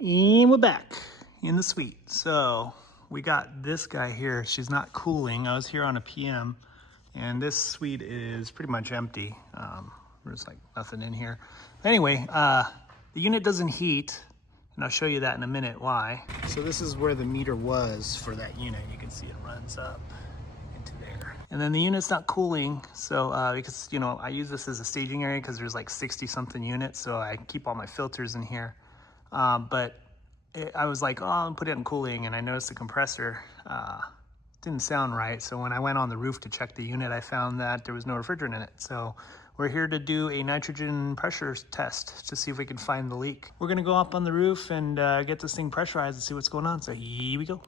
And we're back in the suite. So we got this guy here. She's not cooling. I was here on a PM, and this suite is pretty much empty. There's like nothing in here. Anyway, the unit doesn't heat, and I'll show you that in a minute why. So this is where the meter was for that unit. You can see it runs up into there. And then the unit's not cooling, so because, you know, I use this as a staging area because there's like 60 something units, so I keep all my filters in here. But I was like, oh, I'll put it in cooling, and I noticed the compressor didn't sound right. So when I went on the roof to check the unit, I found that there was no refrigerant in it. So we're here to do a nitrogen pressure test to see if we can find the leak. We're gonna go up on the roof and get this thing pressurized and see what's going on. So here we go.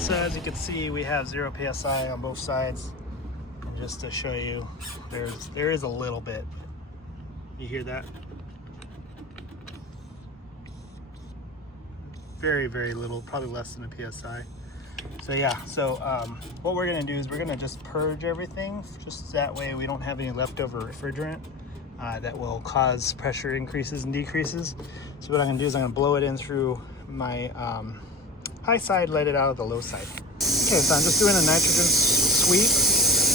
So as you can see, we have 0 PSI on both sides. And just to show you, there is a little bit. You hear that? Very, very little, probably less than a PSI. So yeah, so what we're gonna do is we're gonna just purge everything, just that way we don't have any leftover refrigerant that will cause pressure increases and decreases. So what I'm gonna do is I'm gonna blow it in through my high side, let it out of the low side. Okay, so I'm just doing a nitrogen sweep,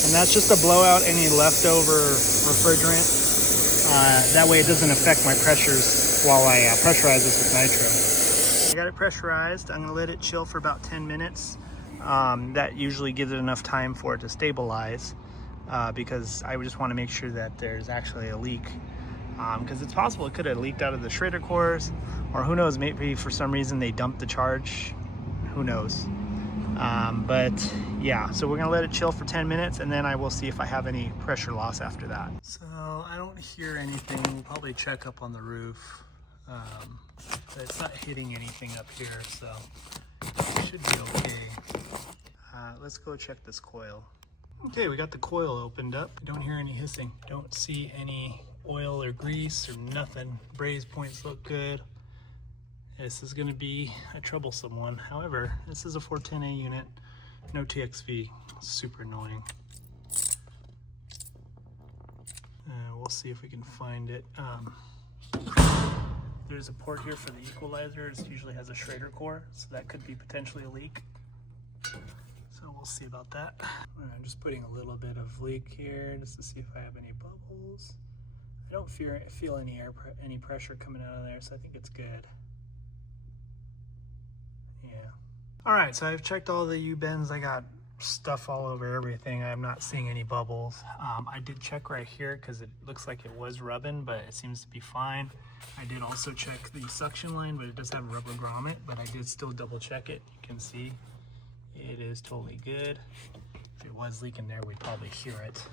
and that's just to blow out any leftover refrigerant. That way it doesn't affect my pressures while I pressurize this with nitro. I got it pressurized. I'm gonna let it chill for about 10 minutes. That usually gives it enough time for it to stabilize because I just wanna make sure that there's actually a leak. Because it's possible it could have leaked out of the Schrader cores, or who knows, maybe for some reason they dumped the charge. Who knows? But yeah, so we're gonna let it chill for 10 minutes, and then I will see if I have any pressure loss after that. So I don't hear anything. We'll probably check up on the roof. But it's not hitting anything up here, so it should be okay. Let's go check this coil. Okay, we got the coil opened up. Don't hear any hissing. Don't see any oil or grease or nothing. Braze points look good. This is going to be a troublesome one. However, this is a 410A unit, no TXV. Super annoying. We'll see if we can find it. There's a port here for the equalizer. It usually has a Schrader core, so that could be potentially a leak. So we'll see about that. I'm just putting a little bit of leak here just to see if I have any bubbles. I don't feel any pressure coming out of there, so I think it's good. Yeah. All right, so I've checked all the U-bends. I got stuff all over everything. I'm not seeing any bubbles. I did check right here because it looks like it was rubbing, but it seems to be fine. I did also check the suction line, but it does have a rubber grommet, but I did still double check it. You can see it is totally good. If it was leaking there, we'd probably hear it.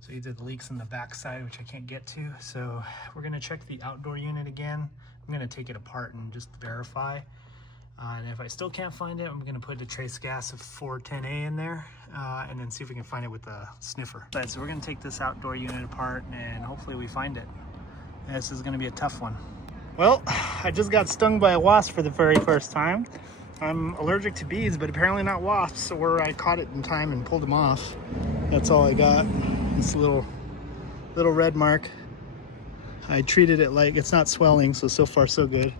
So either the leak's in the back side, which I can't get to. So we're gonna check the outdoor unit again. I'm gonna take it apart and just verify. And if I still can't find it, I'm gonna put a trace gas of 410A in there and then see if we can find it with a sniffer. So we're gonna take this outdoor unit apart and hopefully we find it. This is gonna be a tough one. Well, I just got stung by a wasp for the very first time. I'm allergic to bees, but apparently not wasps, so where I caught it in time and pulled them off. That's all I got. This little red mark. I treated it like it's not swelling, so far so good.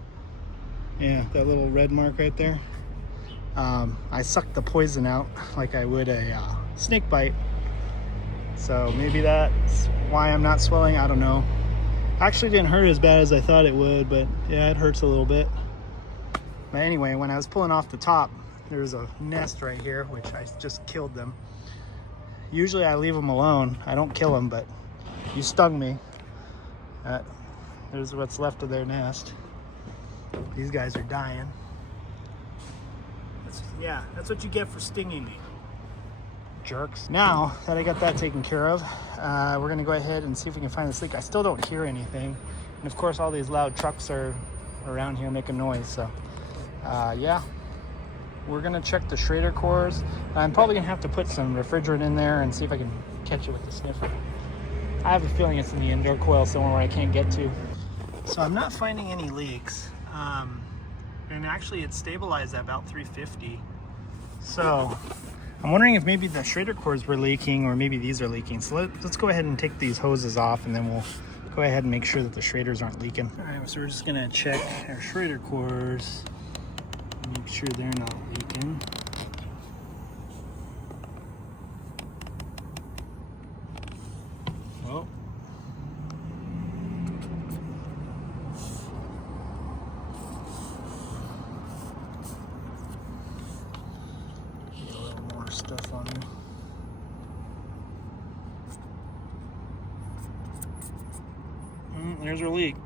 Yeah, that little red mark right there. I sucked the poison out like I would a snake bite. So maybe that's why I'm not swelling, I don't know. Actually didn't hurt as bad as I thought it would, but yeah, it hurts a little bit. But anyway, when I was pulling off the top, there's a nest right here, which I just killed them. Usually I leave them alone. I don't kill them, but you stung me. There's what's left of their nest. These guys are dying. That's what you get for stinging me. Jerks. Now that I got that taken care of, we're gonna go ahead and see if we can find this leak. I still don't hear anything. And of course all these loud trucks are around here making noise, so yeah. We're gonna check the Schrader cores. I'm probably gonna have to put some refrigerant in there and see if I can catch it with the sniffer. I have a feeling it's in the indoor coil somewhere where I can't get to. So I'm not finding any leaks. And actually it stabilized at about 350. So I'm wondering if maybe the Schrader cores were leaking or maybe these are leaking. So let's go ahead and take these hoses off and then we'll go ahead and make sure that the Schraders aren't leaking. All right, so we're just gonna check our Schrader cores, make sure they're not leaking. Oh. Get a little more stuff on there. There's our leak.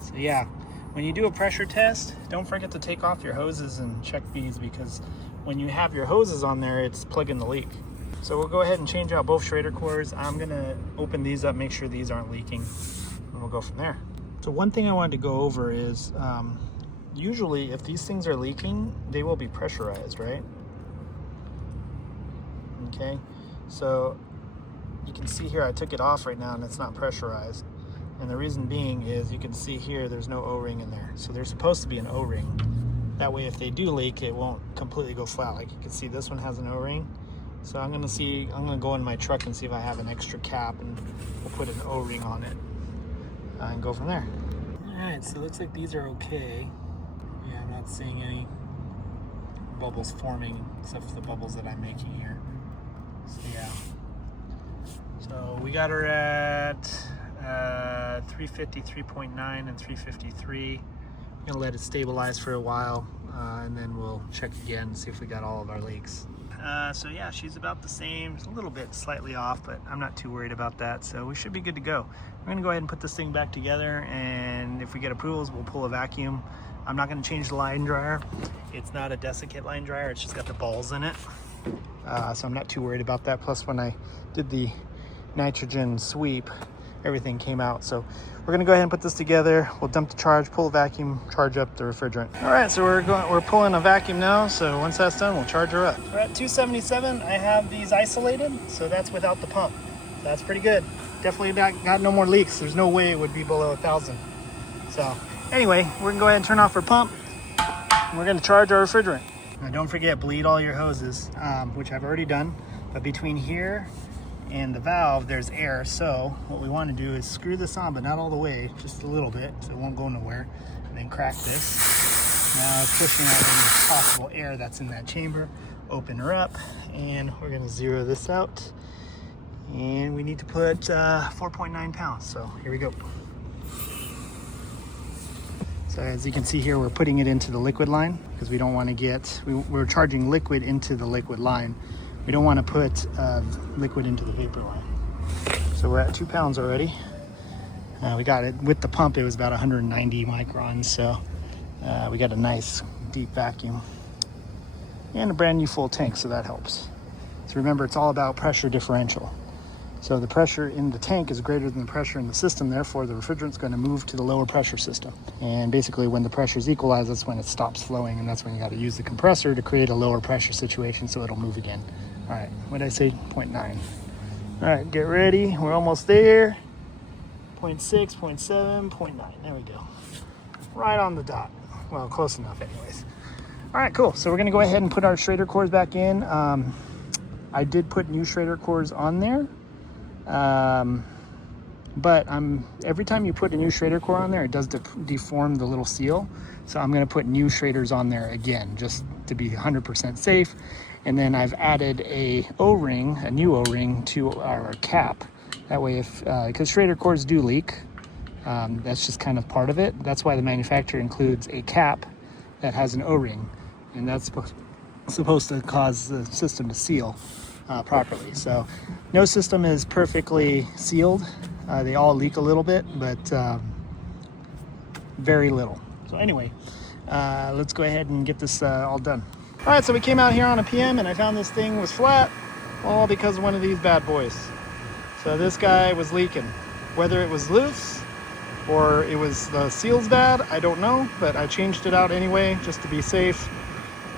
So yeah, when you do a pressure test, don't forget to take off your hoses and check these, because when you have your hoses on there, it's plugging the leak. So we'll go ahead and change out both Schrader cores. I'm gonna open these up, make sure these aren't leaking, and we'll go from there. So one thing I wanted to go over is, usually if these things are leaking, they will be pressurized, right? Okay, so you can see here I took it off right now and it's not pressurized. And the reason being is you can see here there's no O-ring in there. So there's supposed to be an O-ring. That way if they do leak, it won't completely go flat. Like you can see this one has an O-ring. So I'm gonna go in my truck and see if I have an extra cap and we'll put an O-ring on it and go from there. All right, so it looks like these are okay. Yeah, I'm not seeing any bubbles forming except for the bubbles that I'm making here. So yeah. So we got her at 350, 3.9, and 353. I'm gonna let it stabilize for a while, and then we'll check again and see if we got all of our leaks. So yeah, she's about the same, a little bit slightly off, but I'm not too worried about that. So we should be good to go. We're gonna go ahead and put this thing back together, and if we get approvals, we'll pull a vacuum. I'm not gonna change the line dryer. It's not a desiccate line dryer, it's just got the balls in it. So I'm not too worried about that. Plus when I did the nitrogen sweep, everything came out. So we're gonna go ahead and put this together. We'll dump the charge, pull a vacuum, charge up the refrigerant. All right, so we're pulling a vacuum now. So once that's done, we'll charge her up. We're at 277. I have these isolated, so that's without the pump. That's pretty good. Definitely got no more leaks. There's no way it would be below 1,000. So anyway, we're gonna go ahead and turn off our pump. And we're gonna charge our refrigerant. Now don't forget, bleed all your hoses, which I've already done. But between here and the valve, there's air. So what we want to do is screw this on, but not all the way, just a little bit, so it won't go nowhere. And then crack this. Now it's pushing out any possible air that's in that chamber. Open her up, and we're gonna zero this out. And we need to put 4.9 pounds. So here we go. So as you can see here, we're putting it into the liquid line because we don't want to get, we're charging liquid into the liquid line. We don't want to put liquid into the vapor line. So we're at 2 pounds already. We got it with the pump, it was about 190 microns. So we got a nice deep vacuum and a brand new full tank, so that helps. So remember, it's all about pressure differential. So the pressure in the tank is greater than the pressure in the system, therefore the refrigerant's going to move to the lower pressure system. And basically when the pressure is equalized, that's when it stops flowing, and that's when you got to use the compressor to create a lower pressure situation so it'll move again. All right, what did I say? 0.9. All right, get ready. We're almost there. 0.6, 0.7, 0.9. There we go. Right on the dot. Well, close enough anyways. All right, cool. So we're going to go ahead and put our Schrader cores back in. I did put new Schrader cores on there. But every time you put a new Schrader core on there, it does deform the little seal. So I'm going to put new Schraders on there again, just to be 100% safe. And then I've added a O-ring, a new O-ring to our cap. That way, because Schrader cores do leak, that's just kind of part of it. That's why the manufacturer includes a cap that has an O-ring, and that's supposed to cause the system to seal properly. So no system is perfectly sealed. They all leak a little bit, but very little. So anyway, let's go ahead and get this all done. All right, so we came out here on a PM and I found this thing was flat, all because of one of these bad boys. So this guy was leaking. Whether it was loose or it was the seals bad, I don't know, but I changed it out anyway just to be safe.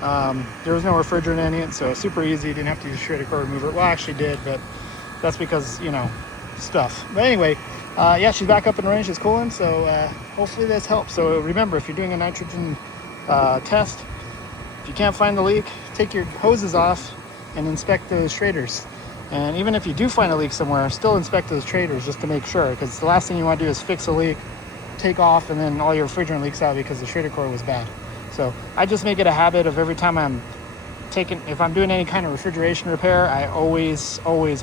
There was no refrigerant in it, so super easy. Didn't have to use Schrader core remover. Well, I actually did, but that's because, you know, stuff. But anyway, yeah, she's back up and running. She's cooling, so hopefully this helps. So remember, if you're doing a nitrogen test, If you can't find the leak, take your hoses off and inspect those Schraders. And even if you do find a leak somewhere, still inspect those Schraders just to make sure, because the last thing you want to do is fix a leak, take off, and then all your refrigerant leaks out because the Schrader core was bad. So I just make it a habit of every time if I'm doing any kind of refrigeration repair, I always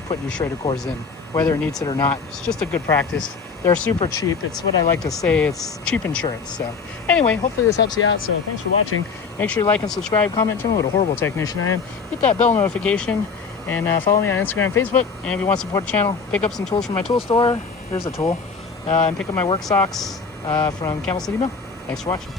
put new Schrader cores in, whether it needs it or not. It's just a good practice. They're super cheap. It's what I like to say, it's cheap insurance. So anyway, hopefully this helps you out. So thanks for watching. Make sure you like and subscribe, comment, tell me what a horrible technician I am. Hit that bell notification, and follow me on Instagram and Facebook. And if you want to support the channel, pick up some tools from my tool store. Here's a tool. And pick up my work socks from Camel City Mill. Thanks for watching.